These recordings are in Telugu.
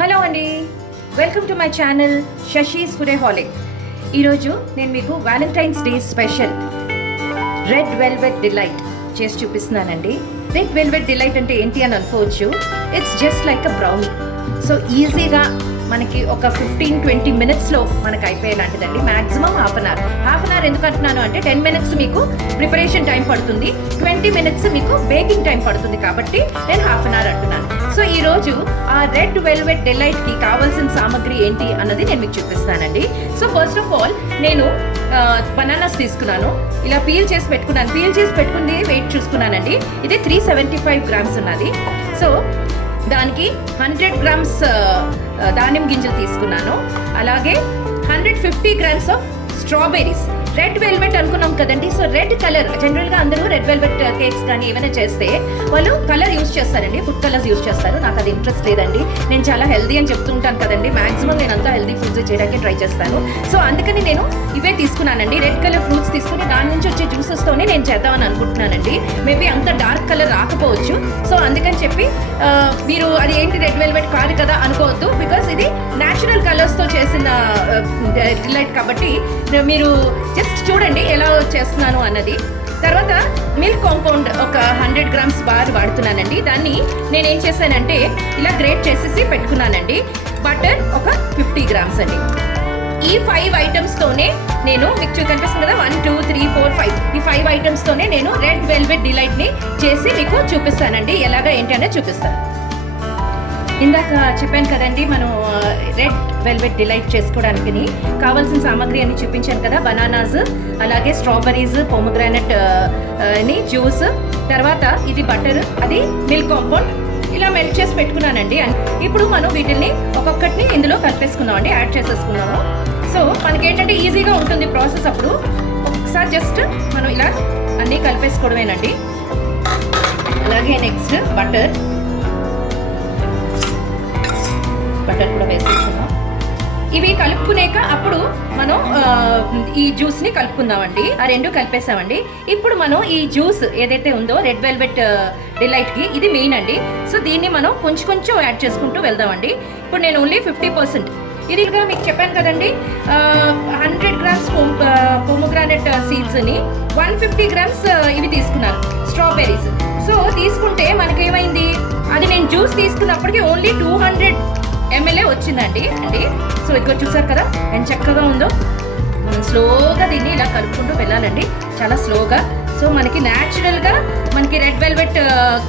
హలో అండి, welcome to my channel Shashi's ఫుడేహాలిక్. ఈరోజు నేను మీకు Valentine's day special red velvet delight చేసి చూపిస్తున్నానండి. రెడ్ వెల్వెట్ డిలైట్ అంటే ఏంటి అని అనుకోవచ్చు. It's just like a brownie. So ఈజీగా మనకి ఒక 15-20 మినిట్స్లో మనకు అయిపోయేలాంటిదండి. మ్యాక్సిమం హాఫ్ అన్ అవర్ ఎందుకు అంటున్నాను అంటే 10 మినిట్స్ మీకు ప్రిపరేషన్ టైం పడుతుంది, 20 మినిట్స్ మీకు బేకింగ్ టైం పడుతుంది, కాబట్టి నేను హాఫ్ అన్ అవర్ అంటున్నాను. సో ఈరోజు ఆ రెడ్ వెల్వెట్ డిలైట్కి కావాల్సిన సామాగ్రి ఏంటి అన్నది నేను మీకు చూపిస్తానండి. సో ఫస్ట్ ఆఫ్ ఆల్ నేను బనానాస్ తీసుకున్నాను, ఇలా పీల్ చేసి పెట్టుకున్నాను. పీల్ చేసి పెట్టుకుంది వెయిట్ చూసుకున్నానండి. ఇది 375 గ్రామ్స్ ఉన్నది. సో దానికి 100 గ్రామ్స్ దానిమ్మ గింజలు తీసుకున్నాను. అలాగే 150 grams of strawberries. Red velvet అనుకున్నాం కదండి. సో రెడ్ కలర్ జనరల్గా అందరూ రెడ్ వెల్వెట్ కేక్స్ కానీ ఏమైనా చేస్తే వాళ్ళు కలర్ యూస్ చేస్తారండి, ఫుడ్ కలర్స్ యూస్ చేస్తారు. నాకు అది ఇంట్రెస్ట్ లేదండి. నేను చాలా హెల్దీ అని చెప్తుంటాను కదండి. మాక్సిమం నేను అంతా హెల్దీ ఫుడ్స్ చేయడానికి ట్రై చేస్తాను. సో అందుకని నేను ఇవే తీసుకున్నానండి. రెడ్ కలర్ ఫ్రూట్స్ తీసుకుని దాని నుంచి వచ్చే జ్యూసెస్తోనే నేను చేద్దామని అనుకుంటున్నానండి. మేబీ అంత డార్క్ కలర్ రాకపోవచ్చు. సో అందుకని చెప్పి మీరు అది ఏంటి రెడ్ వెల్వెట్ కాదు కదా అనుకోవద్దు, బికాస్ ఇది న్యాచురల్ కలర్స్తో చేసిన డిలైట్ కాబట్టి మీరు జస్ట్ చూడండి ఎలా చేస్తున్నాను అన్నది. తర్వాత మిల్క్ కాంపౌండ్ ఒక 100 గ్రామ్స్ బార్ వాడుతున్నానండి. దాన్ని నేనేం చేశానంటే ఇలా గ్రేట్ చేసేసి పెట్టుకున్నానండి. బటర్ ఒక 50 గ్రామ్స్ అండి. ఈ 5 ఐటమ్స్తోనే నేను మీకు కనిపిస్తుంది కదా 1 2 3 4 5 ఈ 5 ఐటమ్స్తోనే నేను రెడ్ వెల్వెట్ డిలైట్ని చేసి మీకు చూపిస్తానండి. ఎలాగా ఏంటి అనేది చూపిస్తాను. ఇందాక చెప్పాను కదండి, మనం రెడ్ వెల్వెట్ డిలైట్ చేసుకోవడానికి కావాల్సిన సామాగ్రి అని చూపించాను కదా. బనానాస్, అలాగే స్ట్రాబెర్రీస్, పొమోగ్రానైట్ అని జ్యూస్, తర్వాత ఇది బటర్, అది మిల్క్ కాంపౌండ్ ఇలా మెల్ట్ చేసి పెట్టుకున్నానండి. ఇప్పుడు మనం వీటిని ఒక్కొక్కటిని ఇందులో కలిపేసుకుందాం అండి, యాడ్ చేసేసుకున్నాము. సో మనకేంటంటే ఈజీగా ఉంటుంది ప్రాసెస్. అప్పుడు ఒకసారి జస్ట్ మనం ఇలా అన్నీ కలిపేసుకోవడమేనండి. అలాగే నెక్స్ట్ బటర్ కూడా వేసేసుకున్నాం. ఇవి కలుపుకునేక అప్పుడు మనం ఈ జ్యూస్ని కలుపుకుందామండి. ఆ రెండు కలిపేసామండి. ఇప్పుడు మనం ఈ జ్యూస్ ఏదైతే ఉందో రెడ్ వెల్వెట్ డిలైట్కి ఇది మెయిన్ అండి. సో దీన్ని మనం కొంచెం యాడ్ చేసుకుంటూ వెళ్దామండి. ఇప్పుడు నేను ఓన్లీ 50%, ఇదిగా మీకు చెప్పాను కదండి, 100 గ్రామ్స్ పొమోగ్రానైట్ సీడ్స్ని 150 గ్రామ్స్ ఇవి తీసుకున్నాను స్ట్రాబెర్రీస్. సో తీసుకుంటే మనకేమైంది, అది నేను జ్యూస్ తీసుకున్నప్పటికీ ఓన్లీ 200 ml వచ్చిందండి. సో ఇదిగో చూసారు కదా ఎంత చక్కగా ఉందో. మనం స్లోగా దీన్ని ఇలా కలుపుకుంటూ వెళ్ళాలండి, చాలా స్లోగా. సో మనకి న్యాచురల్గా మనకి రెడ్ వెల్వెట్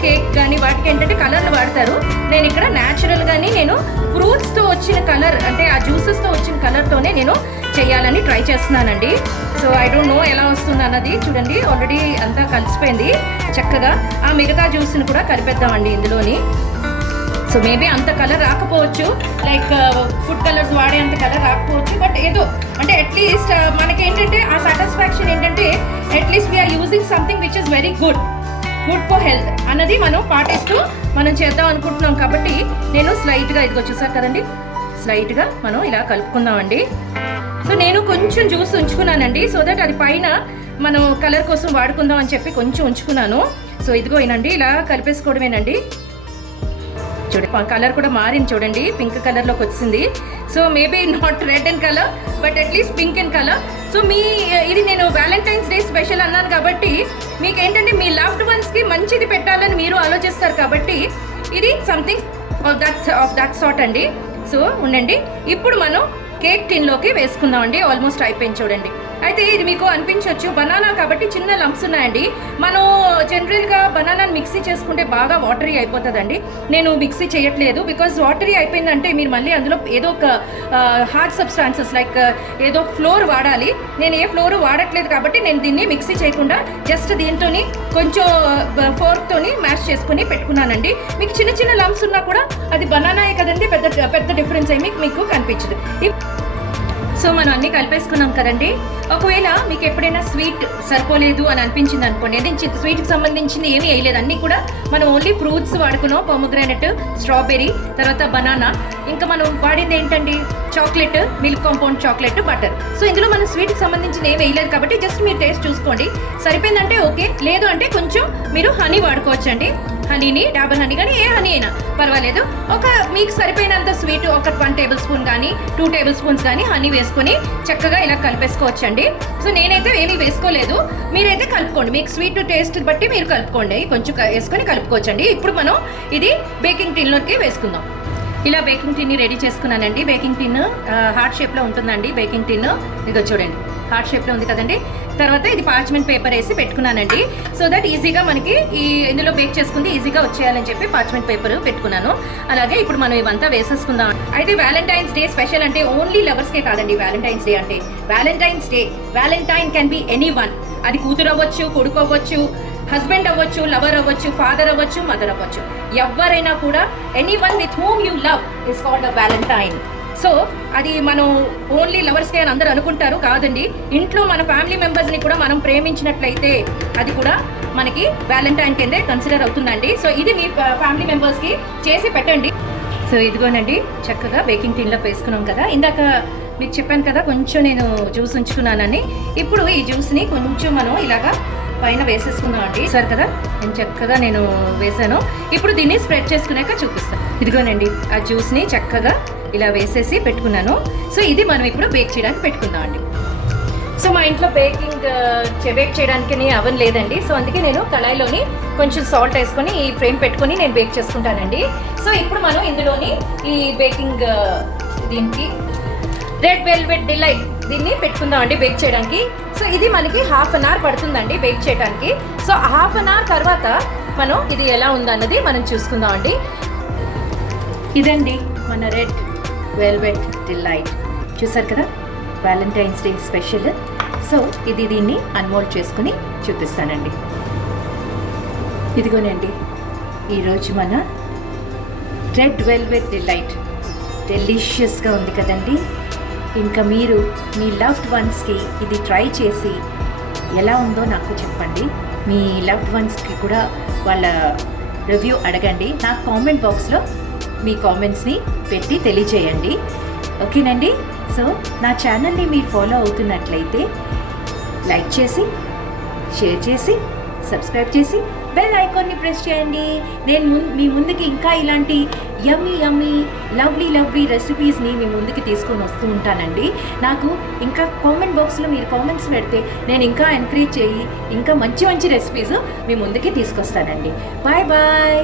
కేక్ కానీ వాటికి ఏంటంటే కలర్లు వాడతారు. నేను ఇక్కడ న్యాచురల్గాని నేను ఫ్రూట్స్తో వచ్చిన కలర్, అంటే ఆ జ్యూసెస్తో వచ్చిన కలర్తోనే నేను చేయాలని ట్రై చేస్తున్నానండి. సో ఐ డోంట్ నో ఎలా వస్తుంది అన్నది. చూడండి ఆల్రెడీ అంతా కలిసిపోయింది చక్కగా. ఆ మిగతా జ్యూస్ని కూడా కలిపేద్దామండి ఇందులోని. సో మేబీ అంత కలర్ రాకపోవచ్చు, లైక్ ఫుడ్ కలర్స్ వాడే అంత కలర్ రాకపోవచ్చు, బట్ ఏదో అంటే అట్లీస్ట్ మనకేంటంటే ఆ సాటిస్ఫాక్షన్ ఏంటంటే at least we are using something which is very good for health అన్నది మనం పాటిస్తూ మనం చేద్దాం అనుకుంటున్నాం. కాబట్టి నేను స్లైట్గా ఇదిగో చూసారు కదండి, స్లైట్గా మనం ఇలా కలుపుకుందామండి. సో నేను కొంచెం జ్యూస్ ఉంచుకున్నానండి, సో దట్ అది పైన మనం కలర్ కోసం వాడుకుందాం అని చెప్పి కొంచెం ఉంచుకున్నాను. సో ఇదిగో ఏనండి ఇలా కలిపేసుకోవడమేనండి. చూడండి కలర్ కూడా మారింది, చూడండి పింక్ కలర్లోకి వచ్చింది. So maybe not red and colour, but at least pink and colour. So ఇది నేను వ్యాలంటైన్స్ డే స్పెషల్ అన్నాను కాబట్టి మీకు ఏంటంటే మీ లవ్డ్ వన్స్కి మంచిది పెట్టాలని మీరు ఆలోచిస్తారు కాబట్టి ఇది సంథింగ్ ఆఫ్ దట్ సార్ట్ అండి. సో ఉండండి, ఇప్పుడు మనం కేక్ టిన్లోకి వేసుకుందామండి. ఆల్మోస్ట్ అయిపోయింది చూడండి. అయితే ఇది మీకు అనిపించవచ్చు బనానా కాబట్టి చిన్న లంప్స్ ఉన్నాయండి. మనం జనరల్గా బనానాని మిక్సీ చేసుకుంటే బాగా వాటరీ అయిపోతుందండి. నేను మిక్సీ చేయట్లేదు, బికాజ్ వాటరీ అయిపోయిందంటే మీరు మళ్ళీ అందులో ఏదో ఒక హార్డ్ సబ్స్టాన్సెస్ లైక్ ఏదో ఫ్లోర్ వాడాలి. నేను ఏ ఫ్లోర్ వాడట్లేదు కాబట్టి నేను దీన్ని మిక్సీ చేయకుండా జస్ట్ దీంతో కొంచెం ఫోర్క్తోని మ్యాష్ చేసుకుని పెట్టుకున్నానండి. మీకు చిన్న చిన్న లంప్స్ ఉన్నా కూడా అది బనానాయే కదండి, పెద్ద డిఫరెన్స్ ఏమి మీకు కనిపించదు. సో మనం అన్నీ కలిపేసుకున్నాం కదండి. ఒకవేళ మీకు ఎప్పుడైనా స్వీట్ సరిపోలేదు అని అనిపించింది అనుకోండి, అది స్వీట్కి సంబంధించింది ఏమీ వేయలేదు, అన్నీ కూడా మనం ఓన్లీ ఫ్రూట్స్ వాడుకున్నాం. పొమోగ్రానైట్, స్ట్రాబెర్రీ, తర్వాత బనానా, ఇంకా మనం వాడింది ఏంటండి chocolate, milk compound chocolate, butter. So ఇందులో మనం స్వీట్కి సంబంధించిన ఏమి వేయలేదు కాబట్టి జస్ట్ మీరు టేస్ట్ చూసుకోండి. సరిపోయిందంటే ఓకే, లేదు అంటే కొంచెం మీరు హనీ వాడుకోవచ్చండి. హనీని, డాబర్ హనీ కానీ ఏ హనీ అయినా పర్వాలేదు. మీకు సరిపోయినంత స్వీట్ ఒక 1 టేబుల్ స్పూన్ కానీ 2 టేబుల్ స్పూన్స్ కానీ హనీ వేసుకొని చక్కగా ఇలా కలిపేసుకోవచ్చండి. సో నేనైతే ఏమీ వేసుకోలేదు, మీరైతే కలుపుకోండి, మీకు స్వీట్ టేస్ట్ బట్టి మీరు కలుపుకోండి, కొంచెం వేసుకొని కలుపుకోవచ్చండి. ఇప్పుడు మనం ఇది బేకింగ్ టిన్లోకి వేసుకుందాం. ఇలా బేకింగ్ టిన్ని రెడీ చేసుకున్నానండి. బేకింగ్ టిన్ హార్ట్ షేప్లో ఉంటుందండి. బేకింగ్ టిన్ ఇదిగో చూడండి, హార్ట్ షేప్లో ఉంది కదండి. తర్వాత ఇది పార్చ్మెంట్ పేపర్ వేసి పెట్టుకున్నానండి, సో దట్ ఈజీగా మనకి ఇందులో బేక్ చేసుకుంది ఈజీగా వచ్చేయాలని చెప్పి పార్చ్మెంట్ పేపర్ పెట్టుకున్నాను. అలాగే ఇప్పుడు మనం ఇవంతా వేసేసుకుందాం. అయితే వ్యాలంటైన్స్ డే స్పెషల్ అంటే ఓన్లీ లవర్స్కే కాదండి. వ్యాలంటైన్స్ డే అంటే Valentine's day, Valentine can be any one. అది కూతురు అవ్వచ్చు, కొడుకు అవ్వచ్చు, హస్బెండ్ అవ్వచ్చు, లవర్ అవ్వచ్చు, ఫాదర్ అవ్వచ్చు, మదర్ అవ్వచ్చు, ఎవరైనా కూడా any one with whom you love is called a Valentine. So అది మనం ఓన్లీ లవర్స్కే అని అందరూ అనుకుంటారు, కాదండి. ఇంట్లో మన ఫ్యామిలీ మెంబర్స్ని కూడా మనం ప్రేమించినట్లయితే అది కూడా మనకి వ్యాలంటైన్ కిందే కన్సిడర్ అవుతుందండి. సో ఇది మీ ఫ్యామిలీ మెంబర్స్కి చేసి పెట్టండి. సో ఇదిగోనండి, చక్కగా బేకింగ్ టిన్లో వేసుకున్నాం కదా. ఇందాక మీకు చెప్పాను కదా కొంచెం నేను జ్యూస్ ఉంచుకున్నానని. ఇప్పుడు ఈ జ్యూస్ని కొంచెం మనం ఇలాగా పైన వేసేసుకుందాం అండి. సార్ కదా నేను చక్కగా వేసాను. ఇప్పుడు దీన్ని స్ప్రెడ్ చేసుకున్నాక చూపిస్తాను. ఇదిగోనండి, ఆ జ్యూస్ని చక్కగా ఇలా వేసేసి పెట్టుకున్నాను. సో ఇది మనం ఇప్పుడు బేక్ చేయడానికి పెట్టుకుందాం అండి. సో మా ఇంట్లో బేక్ చేయడానికి అవన్ లేదండి. సో అందుకే నేను కళాయిలోని కొంచెం సాల్ట్ వేసుకొని ఈ ఫ్రేమ్ పెట్టుకొని నేను బేక్ చేసుకుంటానండి. సో ఇప్పుడు మనం ఇందులోని ఈ బేకింగ్ దీనికి రెడ్ వెల్వెట్ డిలైట్ దీన్ని పెట్టుకుందాం అండి బేక్ చేయడానికి. సో ఇది మనకి 1/2 an hour పడుతుందండి బేక్ చేయడానికి. సో 1/2 an hour తర్వాత మనం ఇది ఎలా ఉందన్నది మనం చూసుకుందాం అండి. ఇదండి మన రెడ్ వెల్వెట్ డిలైట్, చూసారు కదా, వ్యాలంటైన్స్ డే స్పెషల్. సో దీన్ని అన్మోల్డ్ చేసుకుని చూపిస్తానండి. ఇదిగోనండి ఈరోజు మన రెడ్ వెల్వెట్ డిలైట్ డెలిషియస్గా ఉంది కదండి. ఇంకా మీరు మీ లవ్డ్ వన్స్కి ఇది ట్రై చేసి ఎలా ఉందో నాకు చెప్పండి. మీ లవ్డ్ వన్స్కి కూడా వాళ్ళ రివ్యూ అడగండి. నా కామెంట్ బాక్స్లో మీ కామెంట్స్ని పెట్టి తెలియజేయండి, ఓకేనండి. సో నా ఛానల్ని మీరు ఫాలో అవుతున్నట్లయితే లైక్ చేసి, షేర్ చేసి, సబ్స్క్రైబ్ చేసి బెల్ ఐకాన్ని ప్రెస్ చేయండి. నేను మీ ముందుకి ఇంకా ఇలాంటి యమ్మీ లవ్లీ రెసిపీస్ని మీ ముందుకి తీసుకొని వస్తూ ఉంటానండి. నాకు ఇంకా కామెంట్ బాక్స్లో మీరు కామెంట్స్ పెడితే నేను ఇంకా ఎంకరేజ్ చేయి ఇంకా మంచి రెసిపీస్ మీ ముందుకి తీసుకొస్తానండి. బాయ్.